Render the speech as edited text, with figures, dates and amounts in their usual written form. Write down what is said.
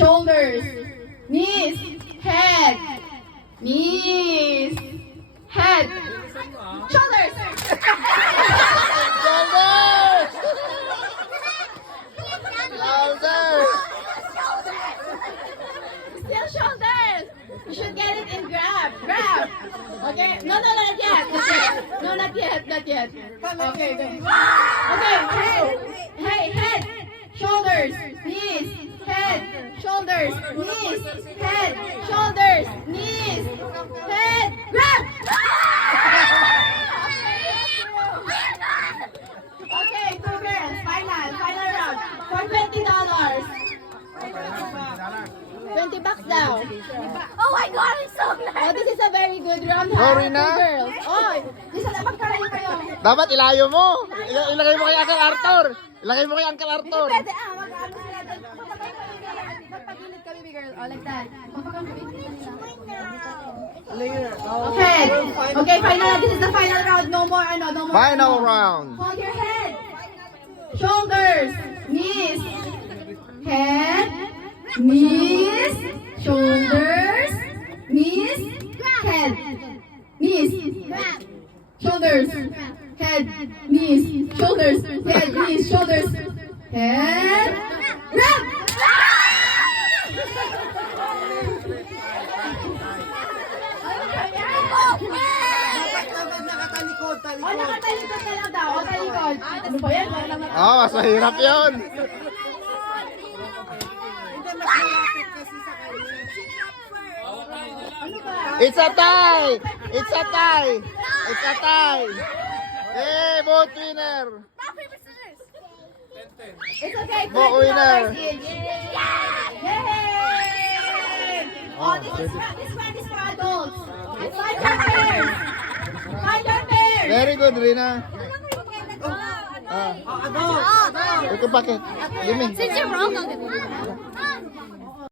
shoulders, knees, head, knees, head, shoulders. Still shoulders. You should get it in grab. Grab. Okay. No, not yet. Not yet. No, not yet. Not yet. Okay. Good. Okay. Hey, head, shoulders, knees, head, shoulders, knees, head, shoulders, knees, head. Grab. Okay, two girls. Final round. For $20. $20 daw. Oh my God, I'm so glad. Oh, this is a very good round, ha? Sorry na. Two girls. Oh, this is magkarayo kayo. Dapat ilayo mo. Ilagay mo kay Uncle Arthur. Ilagay mo kay Uncle Arthur. Pwede, mag-ano sila doon. Magpagilid kami, big girl. Oh, like that. Okay. Okay, final. This is the final round. No more, no more. Final round. Hold your head. Shoulders. Knees. Head. Knees. Shoulders. Knees. Head. Knees. Shoulders. Head. Knees. Shoulders. Head. Knees. Shoulders. Head. Grab! Oh, nakatalikod ka lang daw. O, talikod. Ano ba yan? Oh, mas mahirap yun. Ano ba? It's a tie. It's a tie. It's a tie. Hey, both winner. It's okay. Mo winner. $20 each. Yay! Oh, this one is for adults. Find your pairs. Find your pairs. Very good, Rina. Ito bakit? Give me. Since you're wrong, I'll give you.